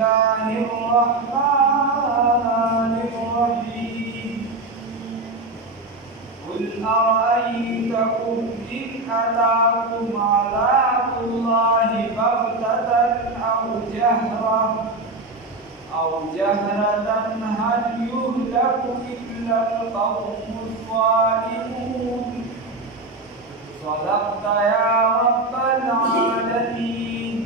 الله الرحمن الرحيم قل أرأيتكم إن أتاكم عذاب الله بغتة أو جهرة هل يهلك إلا القوم الظالمون صدقت يا رب العالمين.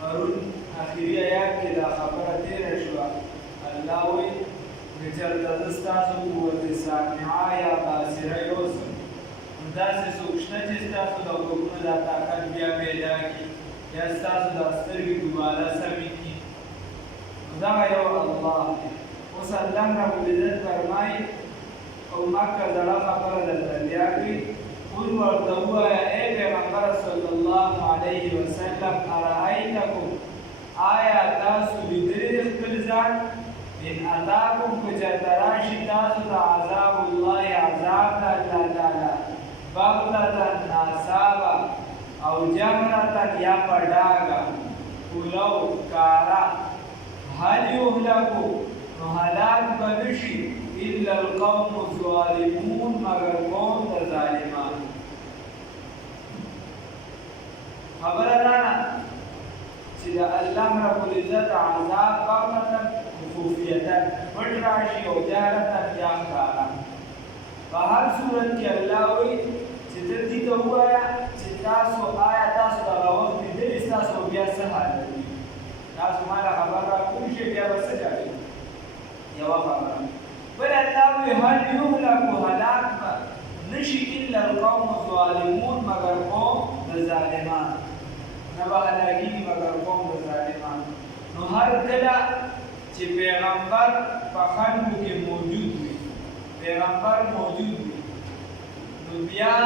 پرون اخیری آیات کې دا خبره تېره شوه الله وایي که چېرته زه ستاسو قوت سامعه یا باصره یوسم نو داسې څوک شته چې ستاسو د غوږونو دا طاقت بیا پیدا کړي یا ستاسو دا سترګې دوباره سمې کړي نو دغه یو الله دی. اوس الله ربالعزت فرمایي او مکه زړه خبره درته بیا کړي قل ورته ووایه ای پیغمبر صلی الله علیه وسلم ارأیتکم آیا تاسو لیدلی د خپل ځان ان اتاکم که چېرته راشي تاسو ته عذاب الله عذاب د الله تعالی بغتة ناڅاپه او جهرة یا په ډاګه کولو کاره هل یهلکو نو هلاک به نه شي الا القوم الظالمون مگر قوم د ظالمانو. خبره رانه چې د الله رب العزت عذاب بغتة خفیة پټ راشي او جهرة یا ښکاره. په هر صورت کې الله وایي چې ته دې ته ووایه چې تاسو آیا تاسو دغه وخت لیدلي ستاسو بیا څه حالت وي. تاسو ما له خبر راکړئ شئ بیا به څه کوئ. یوه خبره بل الله وایي هل یهلکو هلاک به نه شي الا القوم الظالمون مگر قوم د ظالمانو نه به هلاکېږي مگر قوم د ظالمانو. نو هر کله چې پیغمبر په خلکو کې موجود وي پیغمبر موجود وي نو بیا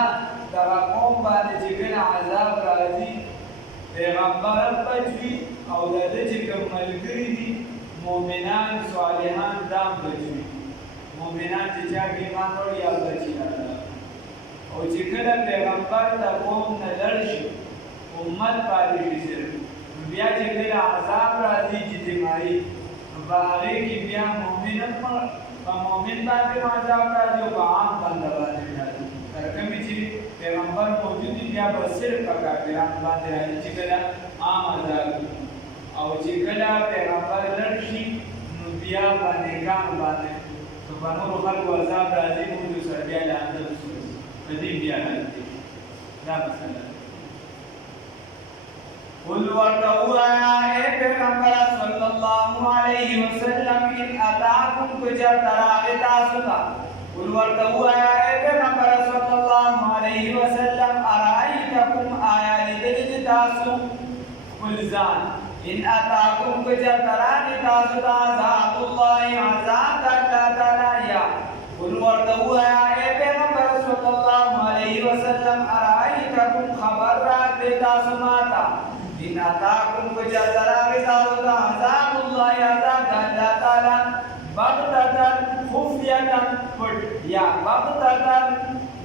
دغه قوم باندې چې کله عذاب راځي پیغمبر هم بچ وي او د ده چې کوم ملګري دي مؤمنان صالحان دا هم بچ وي. مؤمنان چې چا کې ایمان وړي یا بچي او چې کله پیغمبر د قوم نه لړ شي امت پاتې شي صرف نو بیا چې کله عذاب راځي اجتماعي نو په هغې کې بیا مؤمن هم په مؤمن باندې عذاب راځي او په عام بنده باندې راځي. تر کومې چې پیغمبر موجود وي بیا به صرف په کافرانو باندې راځي چې کله عام عذاب وي او چې کله پیغمبر لړ شي نو بیا په نیکانو باندې نو په نورو خلکو عذاب راځي موږ سره بیا لعنت وسو په دې بیا راځي. دا مسله قل ورته ووایه ای پیغمبره صلی الله علیه وسلم ان اتاکم که چېرته راغی تاسو ته قل ورته ووایه ای پیغمبره صلی الله علیه وسلم ارأیتکم آیا لیدلي دي تاسو خپل ځان ان اتاکم که چېرته راغی تاسو ته عذاب الله عذاب د الله تعالی یا قل ورته ووایه ای پیغمبره صلی الله علیه وسلم ارأیتکم خبر راکړئ تاسو ماته ان اتاکم که چېرته راغی تاسو ته عذاب الله عذاب د الله تعالی بغتة خفیة پټ یا بغتة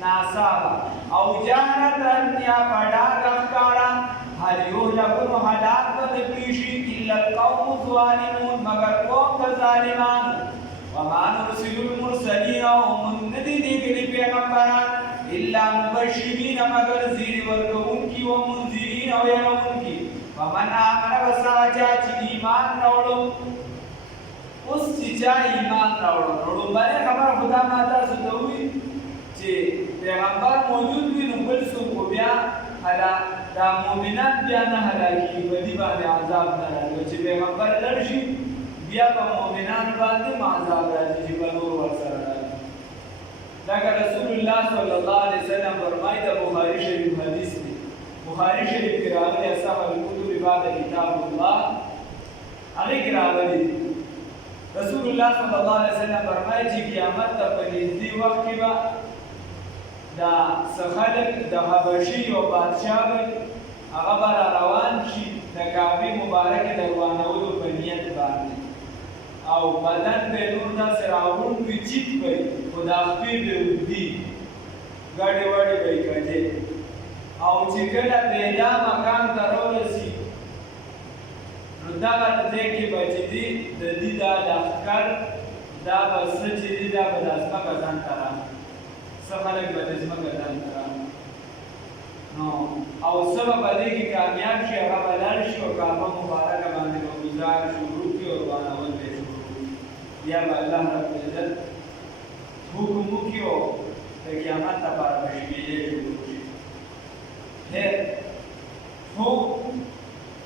ناڅاپه او جهرة یا په ډاګه ښکاره هل یهلکو نو هلاک به نه کېږي الا القوم الظالمون مگر قوم د ظالمانو. وما نرسل المرسلین او موږ نه دي لېږلي پیغمبران الا مبشرین مگر زیری ورکوونکي و منذرین او یروونکي. ومن آمن بس هغه چا چې ایمان راوړو. اوس چې چا ایمان راوړو نو لومړنۍ خبره خو دا ما تاسو ته ووایي چې پیغمبر موجود وي نو بل څوک خو بیا دا مؤمنان بیا نه هلاکېږي په دې باندې عذاب نه راځي. چې پیغمبر لړ شي بیا په مؤمنانو باندې عذاب راځي چې په نور ورسره راځي. لکه رسول الله صلی الله علیه وسلم فرمایي د بخاري شریف حدیث دی. بخاري شریف کې راغلی اصح الکتب بعد کتاب الله هغې کې راغلی دی رسول الله صلی الله علیه وسلم فرمایي چې قیامت ته په نږدې وخت کې به دا څه خلک د حبشي یو بادشاه وي هغه به را روان شي د کعبې مبارکې د روانولو په نیت باندې او بدن به نور داسې راغونډ وي چیت کوي خو دا خپې به اوږدي ګډې وډې به یې کړې او چې کله بیدا مقام ته راورسي نو دغه ځای کې به چې دي د دې دا لښکر دا به څه چې دي دا به د ځمکه ځان ته راغلي څه خلک به د ځمکه ځان ته راغلي نو او څه به په دې کې کامیاب شي هغه به لاړ شي او کعبه مبارکه باندې به ګزار شروع کړي او روانول به یې شروع کړي بیا به الله رب العزت حکم وکړي او د قیامت لپاره به شمیرې شروع شي خیر خو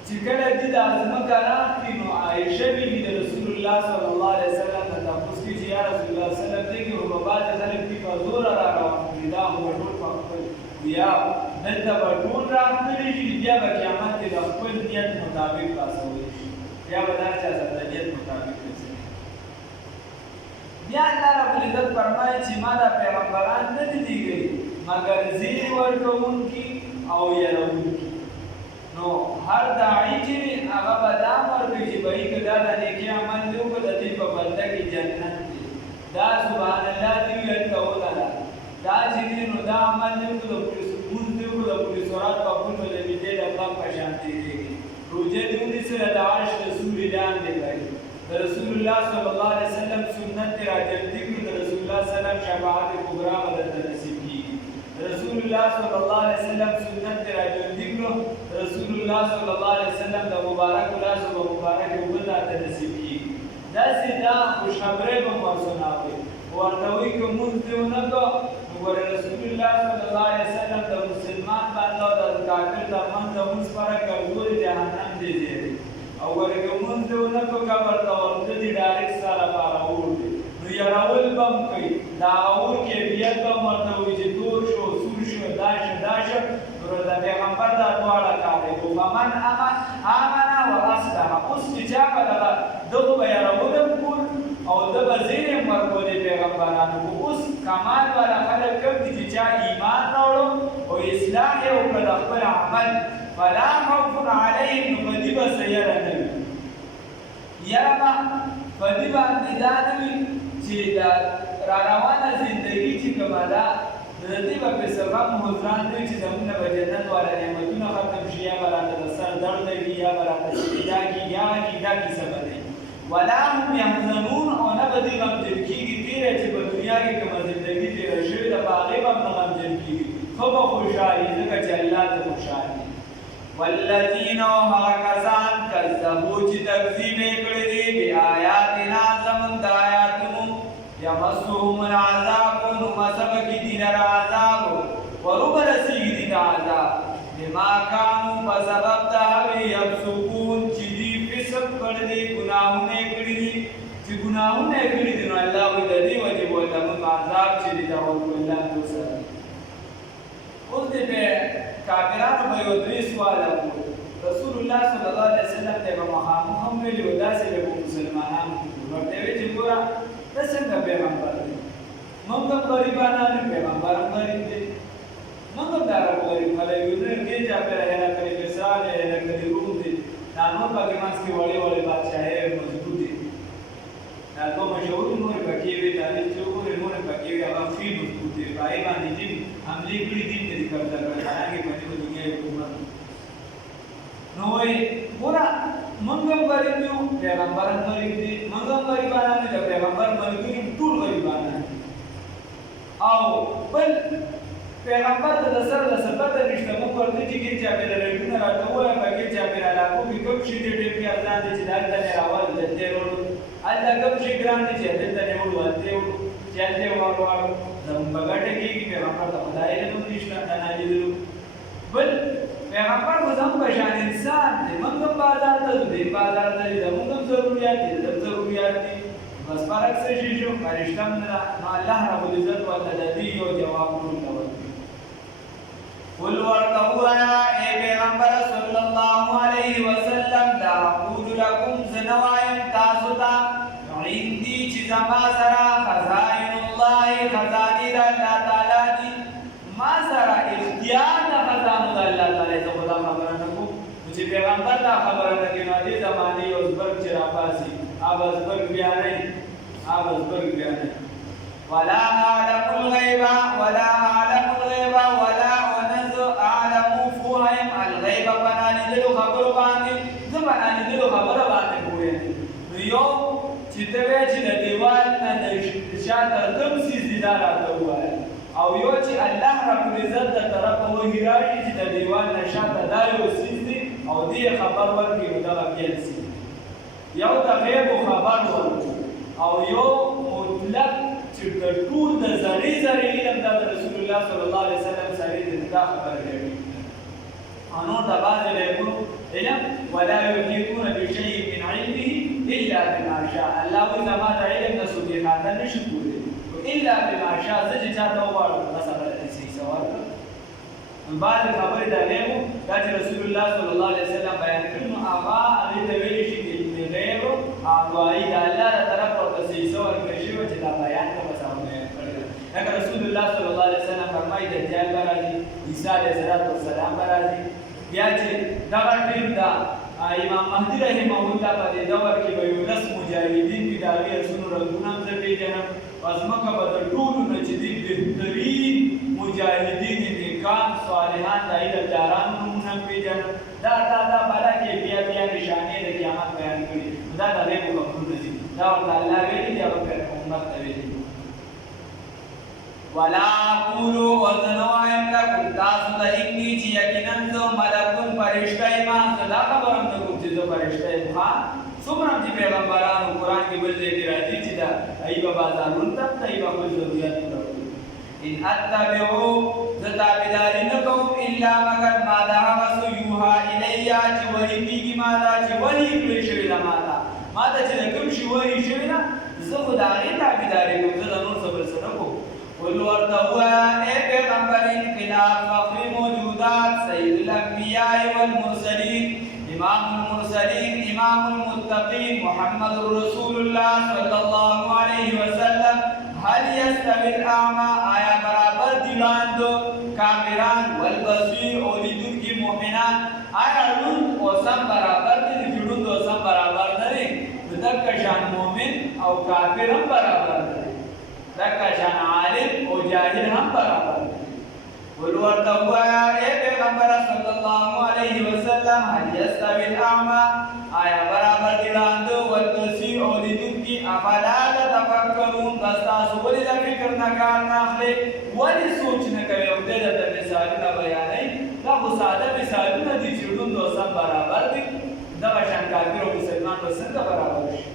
چې کله دې دا ځمکه راکړي نو عایشه بیبي د رسول الله صلی الله علیه وسلم نه تپوس کړي چې یا رسول الله صلی الله علیه وسلم دې کې به بعضې خلک دې په زوره راروان کړي دا خو به ټول په خپل یا دلته به ټول راغلي شي بیا به قیامت کې د خپل نیت مطابق خلاصولی شي بیا به دا چا سره د نیت مطابق رسېږي بیا الله رب العزت فرمایي چې ما دا پیغمبران نه دي لېږلي مګر زیر ورکوونکي او یروونکي نو هر داعي چې وي هغه به دا امر کوي چې بهي که دا د نیکۍ عمل دې وکړه د دې په بنده کې جنت دی دا سبحان الله دې ویل کوله ده دا چې دي نو دا عمل دې وکړو د پولیس مونځ دې وکړو د پولیس ورات په پل به د بېدې د پمپ په شان تېرېږي روژه دې ونیسله د عرش د سوري لاندې کوي د رسول الله صلی الله علیه وسلم سنت دې راجلدي کړو د رسول الله صلی الله علیه وسلم شفاعت کبرا به درته نصیب کېږي رسول الله صلی الله علیه وسلم سنت دې راجلدي کړو رسول الله صلی الله علیه وسلم د مبارک لاسو به مبارک اوبه درته نصیب کېږي داسې دا خوشخبرۍ به مو سناوئ ورته وایي که مونځ دې ونه کړو ګوره رسول الله صلی الله علیه وسلم د مسلمان بنده او د کافر ترمنځ د مونځ فرق کوي ګورې جهنم دې ځای دی او ګوره که مونځ دې ونه کړو قبر ته ورتلي ډایرکټ ستا لپاره اور دی نو یارول به هم کوي د هغه اور کیفیت به هم ورته وایي چې تور شو سور شو دا شو دا شو نو د پیغمبر دا دواړه کار دی خو فمن آمنه واصلح اوس چې چا به دغه دغه به یارول هم کول او د به زیر هم ورکولې پیغمبرانو خو اوس کمال والا خلک کوم دي چې چا ایمان راوړو او اصلاح یې وکړه د خپل عمل فلا خوف علیهم نو په دې به څه یره نه وي یره به په دې باندې دا نه وي چې دا راروانه زندګي چې کومه ده د دې به په سبب مزران نه وي چې زموږ نه به جنت والا نعمتونه ختم شي یا به راته د سر درد وي یا به راته شپېدا کېږي هغه کېږي دا کیسه به دی ولا هم یحزنون او نه به دې غمجن کېږي تېره چې په دنیا کې کومه زندګي تېره شوې ده په هغې به هم نه غمجن کېږي ښه به خوشحالي ځکه چې الله ته خوشحال دي والذین او هغه کسان کذبو چې تکذیب یې کړی دی بآیاتنا زموږ د آیاتونو یمسهم العذاب نو مصب کې دي لره عذاب وروبه رسېږي دي د عذاب بما کانو په سبب د هغې یفسقون چې دي فسق کړی دی ګناهونه یې کړي دي چې ګناهونه یې کړي دي نو الله وایي د دې وجې به ورته موږ عذاب چې دی دا ورکړو الله دوی سره اوس دې به کافرانو به یو درې سواله وکړو رسول الله صلی الله علیه وسلم ته به مخامخ هم ویلي و داسې به مسلمانان ورته ویل چې ګوره ته څنګه پیغمبر دی موږ هم غریبانان یو پیغمبر هم غریب دی موږ هم دا غریب خلک یو نه دې چاپېره هرکلي کسرا دی هرکلي روم دی دا نور پکې منځ کې وړې وړې بادشاهۍ مضبوط دي دا دوه مشهور نورې پکې وي تاریخ چې وګورې نورې پکې وي هغه ښې مضبوط دي په هغې باندې دین حملې کړي دین ته دي قبضه کړی حالانکې په دې دنیا یې حکومت نو وایي ګوره موږ هم غریب یو پیغمبر هم غریب دی موږ هم غریبانان دي د پیغمبر ملګري ټول غریبانان دي او بل پیغمبر ته د سر د صفته نشته موږ ورته چې کې چاپېره ریټونه راته ووایه په کې چاپېره علاقو کې کوم شي ډېر ډېر کې ارزان دي چې دلته مې راول دلته یې وړو هلته کوم شي ګران دي چې دلته مې وړو هلته یې وړو چې هلته یې وغواړو زموږ په ګټه کېږي پیغمبر ته خدای علم هم نشته دا نالیدلو بل پیغمبر خو زموږ په شان انسان دی موږ هم بازار ته ځو دی بازار ته ځي زموږ هم ضروريات دي د ضروريات دي بس فرق څه شي شو فرشته هم نه نو الله رب العزت ورته د دې یو جواب ورکوي قل ورته ووایه ای پیغمبر صلی الله علیه وسلم لا اقول لکم زه نه وایم تاسو ته عندي چې زما سره خزائن الله خزانې د الله تعالی دي ما سره اختیار د خزانو د الله تعالی زه خو دا خبره نه کوم چې پیغمبر دا خبره نه کوي نو دې زمانې یو زبرګ چې راپاسي آبز برگ بیانای آبز برگ بیانای ولا أعلم الغيب ولا أعلم الغيب ولا أعلم فوهم الغيب فناني دلو خبر باني زماني دلو خبر باني بوين يو چتوي چې د دیوال نه د شاته کوم سیز دار راځوي او یو چې الله رب العزت د طرفه وحی راځي چې د دیوال نه شاته دا یو سیز دی او دې خبر ورکړي نو دا بیا سي یو د غیب خبر ورکړي او یو مطلق چې د ټول د زری زری علم د رسول الله صلی الله علیه وسلم سره د دا خبر کوي انو د باندې له علم ولا يحيطون بشيء من علمه الا بما شاء الله اذا ما علم نسوي هذا نشكر الا بما شاء زج چاته وړو مثلا شي سوال بعد خبر دا له دا رسول الله صلی الله علیه وسلم بیان کړو هغه دې ویل شي د غیب اغوای د الله تر طرفه د شي سوال کې شی چې دا بیان کوم لکه رسول الله صلی الله علیه وسلم فرمایي دجال راځي عیسی علیه السلام راځي بیا چې دا ټیم دا امام مهدی رحمه الله په دې دور کې به یو نس مجاهدین کې دا وی سونو رغونه هم پیژنم پسمکه به د ټولو نه چې دې بهترین مجاهدین نیکان صالحان دایره داران نومونه پیژنم دا بالا کې بیا نشانې د قیامت بیان کړي دا د دې په خبرو دي دا ورته الله ویلي دی او په امت ته ویلي ولا قولوا وذنوائم لكم تاسو ته اني چې یقینا زه ملکون فرشته ما صدا خبرم ته کوم چې زه فرشته یم څومره چې پیغمبرانو قرآن کې بل ځای کې راځي چې دا ایبه بازارون ته ایبه خپل ضرورت پوره ان اتبعوا زه تابعداري نه کوم الا مگر ما دا هغه څه یوها الیا چې وحی کېږي ما دا چې وحی کړی شوی ده ما ته چې کوم شی وحی شوی ده زه خو د هغې تابعداري کوم زه د نور څه بل څه نه کوم قل ورته ووایه ای پیغمبر انقلاب فخر موجودات سید الانبیاء والمرسلین امام المرسلین امام المتقین محمد رسول الله صلی الله علیه وسلم هل یستوی الاعمى آیا برابر دی ړاند کافران والبصیر او لیدونکي مؤمنان آیا ړوند او سم برابر دي ړوند او سم برابر نه دي دغه شان مؤمن او کافر هم برابر دي دغه شان عالم او جاهل هم برابر دي قل ورته ووایه ای پیغمبر صلی الله علیه وسلم هل یستوی الاعمى آیا برابر دی ړاند والبصیر او لیدونکي افلا تتفکرون بس تاسو ولې د فکر نه کار نه اخلئ ولې سوچ نه کوئ او دې درته مثالونه بیانوئ دا خو ساده مثالونه دي چې ړوند او سم برابر دي دغه شان کافر او مسلمان به څنګه برابر شي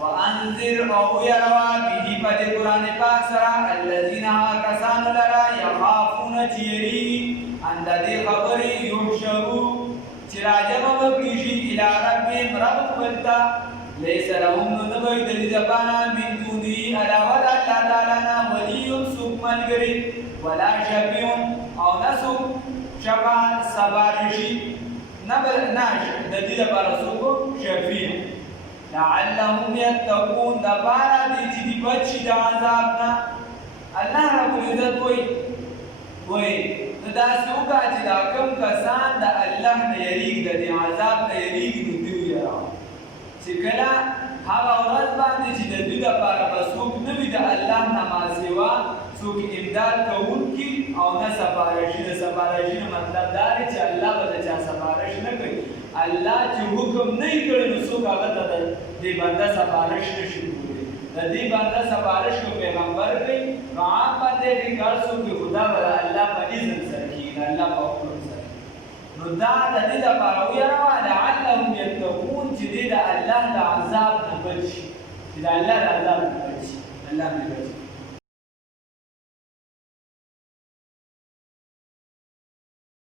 وانذر او يروا به پد قران پاک سره الذين كسان لرا يخافون چيري اند دې خبري يحشروا چراجم وکيشي الى ربهم رب قلتا ليس لهم نبي دلدبانا من دونه علاوه الله تعالى ولي سوق ملګری ولا شفيع او نسوق شفاع سبارشي نبل ناش د دې لپاره سوق شفيع لعلهم يتقون دبارا دي چې دی بچي د عذاب نه الله رب العزت وای دا سوکا چې دا کم کسان د الله نه یریږي د عذاب نه یریږي نو دوی یرا چې کله هغه ورځ باندې چې د دوی لپاره به څوک نه وي د الله نه ما سوا څوک امداد کوونکي او نه سفارشي د سفارشي نه مطلب دا دی چې الله به د چا سفارش نه کوي الله چې حکم نه کړي نو څوک هغه ته د دې بنده سفارش نشي کولی د دې بنده سفارش کو پیغمبر کوي نو عام باندې دې کار څوک خدا ولا الله په اذن سره کوي الله په حکم سره نو دا د دې لپاره ویرا لعلهم يتقون چې دې د الله د عذاب نه بچي چې د الله د عذاب نه بچي الله نه بچي